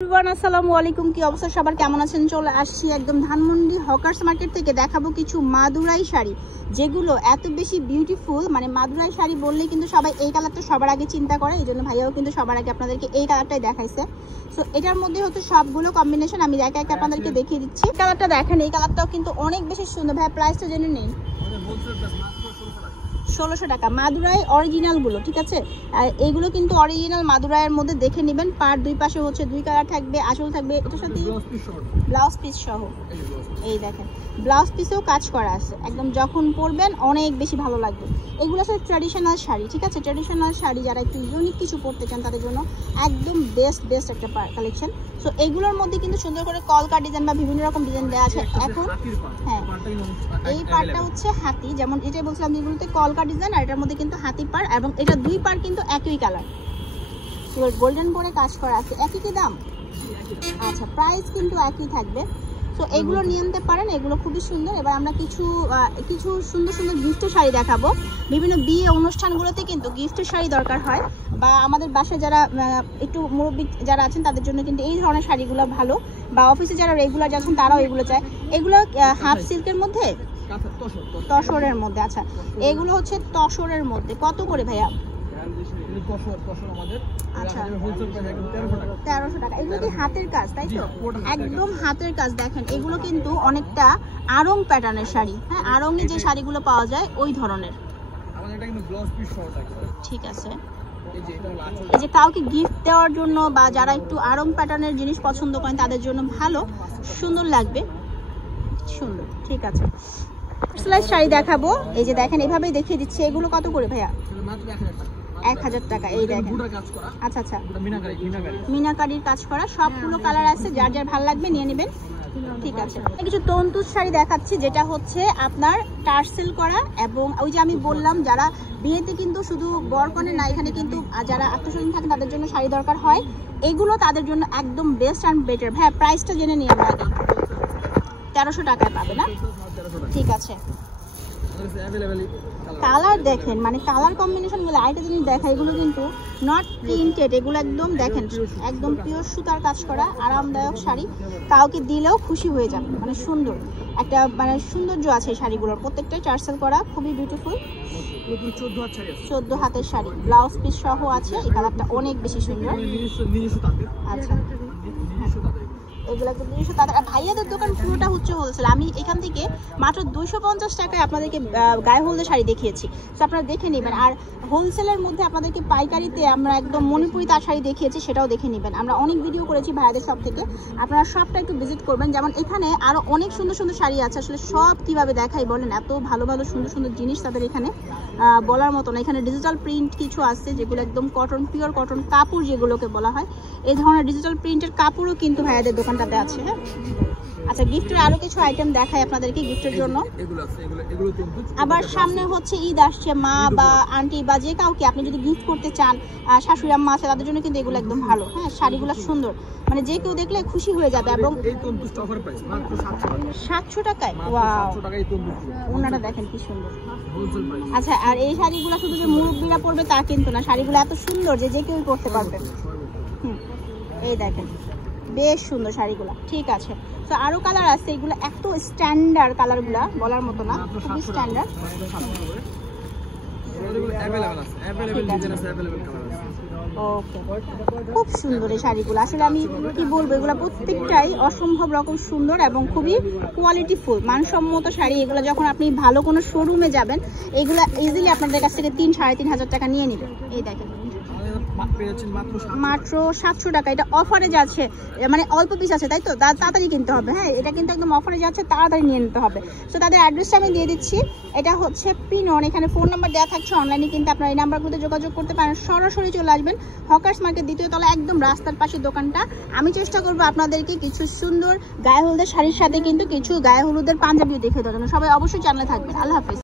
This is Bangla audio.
আসসালামু আলাইকুম, কি অবস্থা সবার, কেমন আছেন? চলে আসছি একদম ধানমন্ডি হকার্স মার্কেট থেকে। দেখাবো কিছু মাদুরাই শাড়ি যেগুলো এত বেশি বিউটিফুল। মানে মাদুরাই শাড়ি বললে কিন্তু সবাই এই কালারটা সবার আগে চিন্তা করে, এই জন্য ভাইয়াও কিন্তু সবার আগে আপনাদেরকে এই কালারটাই দেখাইছে। সো এটার মধ্যে হচ্ছে সবগুলো কম্বিনেশন আমি একা একা আপনাদেরকে দেখিয়ে দিচ্ছি। কালারটা দেখেন, এই কালারটাও কিন্তু অনেক বেশি সুন্দর। ভাইয়া প্রাইসটা জেনে নিন। 1600 টাকা মাদুরাই অরিজিনাল গুলো, ঠিক আছে? আর এগুলো কিন্তু অরিজিনাল মাদুরাইয়ের মধ্যে দেখে নেবেন। পার দুই পাশে হচ্ছে দুই কালার থাকবে, আঁচল থাকবে, এটার সাথে ব্লাউজ পিস সহ। এই দেখেন ব্লাউজ পিসেও কাজ করা আছে, একদম যখন পরবেন অনেক বেশি ভালো লাগবে। এগুলো আসলে ট্র্যাডিশনাল শাড়ি, ঠিক আছে? ট্র্যাডিশনাল শাড়ি যারা একটু ইউনিক কিছু পরতে চান তাদের জন্য একদম বেস্ট একটা কালেকশন। সো এগুলোর মধ্যে কিন্তু সুন্দর করে কলকা ডিজাইন বা বিভিন্ন রকম ডিজাইন দেওয়া আছে এখন। হ্যাঁ, এই পার্টটা হচ্ছে হাতি, যেমন এটাই বলছিলাম এগুলোতে কলকা ডিজাইন, আর এটার মধ্যে কিন্তু হাতি পার, এবং এটা দুই পার কিন্তু একই কালার, এবার গোল্ডেন পরে কাজ করা আছে। একই কি দাম? আচ্ছা, প্রাইস কিন্তু একই থাকবে। তো এগুলো নিয়ে নিতে পারেন, এগুলো খুবই সুন্দর। এবার আমরা কিছু সুন্দর সুন্দর গিফটের শাড়ি দেখাবো। বিভিন্ন বিয়ে অনুষ্ঠানগুলোতে কিন্তু গিফটের শাড়ি দরকার হয়, বা আমাদের বাসায় যারা একটু মুরব্বী যারা আছেন তাদের জন্য কিন্তু এই ধরনের শাড়িগুলো ভালো, বা অফিসে যারা রেগুলার যাচ্ছেন তারাও এগুলো চায়। এগুলো হাফ সিল্কের মধ্যে, তসরের মধ্যে। আচ্ছা, এগুলো হচ্ছে তসরের মধ্যে। কত করে ভাইয়া? আচ্ছা, 1300 টাকা। এগুলো কি হাতের কাজ, তাই তো? একদম হাতের কাজ। দেখেন এগুলো কিন্তু অনেকটা আড়ং প্যাটার্নের শাড়ি। হ্যাঁ, আড়ংয়ে যে শাড়িগুলো পাওয়া যায় ওই ধরনের, ঠিক আছে? এই যে কাউকে গিফট দেওয়ার জন্য বা যারা একটু আড়ং প্যাটার্নের জিনিস পছন্দ করেন তাদের জন্য ভালো, সুন্দর লাগবে, সুন্দর, ঠিক আছে? পার্সোনালাইজ শাড়ি দেখাবো। এই যে দেখেন, এভাবেই দেখিয়ে দিচ্ছি। এগুলো কত করে ভাইয়া? 1000 টাকা। এই দেখেন, আচ্ছা আচ্ছা, মিনাকারির কাজ করা, সবগুলো কালার আছে, যার যার ভালো লাগবে নিয়ে নেবেন, ঠিক আছে? কিছু তন্তুজ শাড়ি দেখাচ্ছি, যেটা হচ্ছে আপনার টার্সেল করা, এবং ওই যে আমি বললাম যারা বিয়েতে কিন্তু শুধু বরকনে না, এখানে কিন্তু যারা আত্মীয়স্বজন থাকেন তাদের জন্য শাড়ি দরকার হয়, এগুলো তাদের জন্য একদম বেস্ট অ্যান্ড বেটার। ভাইয়া প্রাইসটা জেনে নিই আমরা আগে। 1300 টাকায় পাবে না? ঠিক আছে। কালার দেখেন, মানে কালার কম্বিনেশন গুলো আরেকটা জিনিস দেখা, এগুলো কিন্তু নট প্রিন্টেড, এগুলো একদম দেখেন একদম পিওর সুতার কাজ করা, আরামদায়ক শাড়ি, কাউকে দিলেও খুশি হয়ে যাবে। মানে সুন্দর একটা, মানে সৌন্দর্য আছে এই শাড়িগুলোর, প্রত্যেকটাই টার্সেল করা, খুবই বিউটিফুল। 14 হাতের শাড়ি, ব্লাউজ পিস সহ আছে। এই কালারটা অনেক বেশি সুন্দর। আচ্ছা, এগুলো একদম 200 টাকা। ভাইয়াদের দোকান পুরোটা হচ্ছে হোলসেল। আমি এখান থেকে মাত্র 250 টাকায় আপনাদেরকে গায়ে হলদে শাড়ি দেখিয়েছি, তো আপনারা দেখে নেবেন। আর হোলসেলের মধ্যে আপনাদেরকে পাইকারিতে আমরা একদম মণিপুরি তার শাড়ি দেখিয়েছি, সেটাও দেখে নেবেন। আমরা অনেক ভিডিও করেছি ভাইয়াদের সব থেকে, আপনারা সবটা একটু ভিজিট করবেন। যেমন এখানে আরও অনেক সুন্দর সুন্দর শাড়ি আছে, আসলে সব কিভাবে দেখাই বলেন, এত ভালো ভালো সুন্দর সুন্দর জিনিস তাদের এখানে বলার মতো না। এখানে ডিজিটাল প্রিন্ট কিছু আছে, যেগুলো একদম কটন, পিওর কটন কাপড় যেগুলোকে বলা হয়, এই ধরনের ডিজিটাল প্রিন্টের কাপড়ও কিন্তু ভাইয়াদের দোকানটাতে আছে। হ্যাঁ, আচ্ছা, গিফটের আরো কিছু আইটেম দেখাই আপনাদেরকে গিফটের জন্য। আবার সামনে হচ্ছে ঈদ আসছে, মা বা আন্টি বা যে কাউকে আপনি যদি গিফট করতে চান, শাশুড়ি আম্মা আছে, তাদের জন্য কিন্তু এগুলো একদম ভালো। হ্যাঁ, শাড়িগুলো সুন্দর, মানে যে কেউ দেখলে খুশি হয়ে যাবে। এবং 700 টাকায়, ওয়াও, ওনারা দেখেন কি সুন্দর। আচ্ছা, আর এই শাড়িগুলো শুধু যে মুরব্বীরা পরবে তা কিন্তু না, শাড়িগুলো এত সুন্দর যে যে কেউ পরতে পারবে। এই দেখেন বেশ সুন্দর শাড়িগুলো, ঠিক আছে? তো আরো কালার আছে, এগুলো এত স্ট্যান্ডার্ড কালারগুলা বলার মতো না, খুবই স্ট্যান্ডার্ড। ওকে, খুব সুন্দর এই শাড়িগুলো। আসলে আমি কি বলবো, এগুলো প্রত্যেকটাই অসম্ভব রকম সুন্দর এবং খুবই কোয়ালিটিফুল, মানসম্মত শাড়ি। এগুলো যখন আপনি ভালো কোনো শোরুমে যাবেন, এগুলো ইজিলি আপনাদের কাছ থেকে 3-3.5 টাকা নিয়ে নেবেন। এই দেখেন মাত্র 700 টাকা। এটা অফারে যাচ্ছে, মানে অল্প পিস আছে, তাই তো? তাড়াতাড়ি কিনতে হবে। হ্যাঁ, এটা কিন্তু একদম অফারে যাচ্ছে, তাড়াতাড়ি নিয়ে নিতে হবে। তো তাদের অ্যাড্রেসটা আমি দিয়ে দিচ্ছি। এটা হচ্ছে পিনন, এখানে ফোন নাম্বার দেওয়া থাকছে, অনলাইনে কিন্তু আপনারা এই নাম্বারগুলোতে যোগাযোগ করতে পারেন। সরাসরি চলে আসবেন হকার্স মার্কেট, 2য় তলা, একদম রাস্তার পাশে দোকানটা। আমি চেষ্টা করবো আপনাদেরকে কিছু সুন্দর গায়ে হলুদের শাড়ির সাথে কিন্তু কিছু গায়ে হলুদের পাঞ্জাবিও দেখে দেওয়ার জন্য। সবাই অবশ্যই চ্যানেলে থাকবেন। আল্লাহ হাফেজ।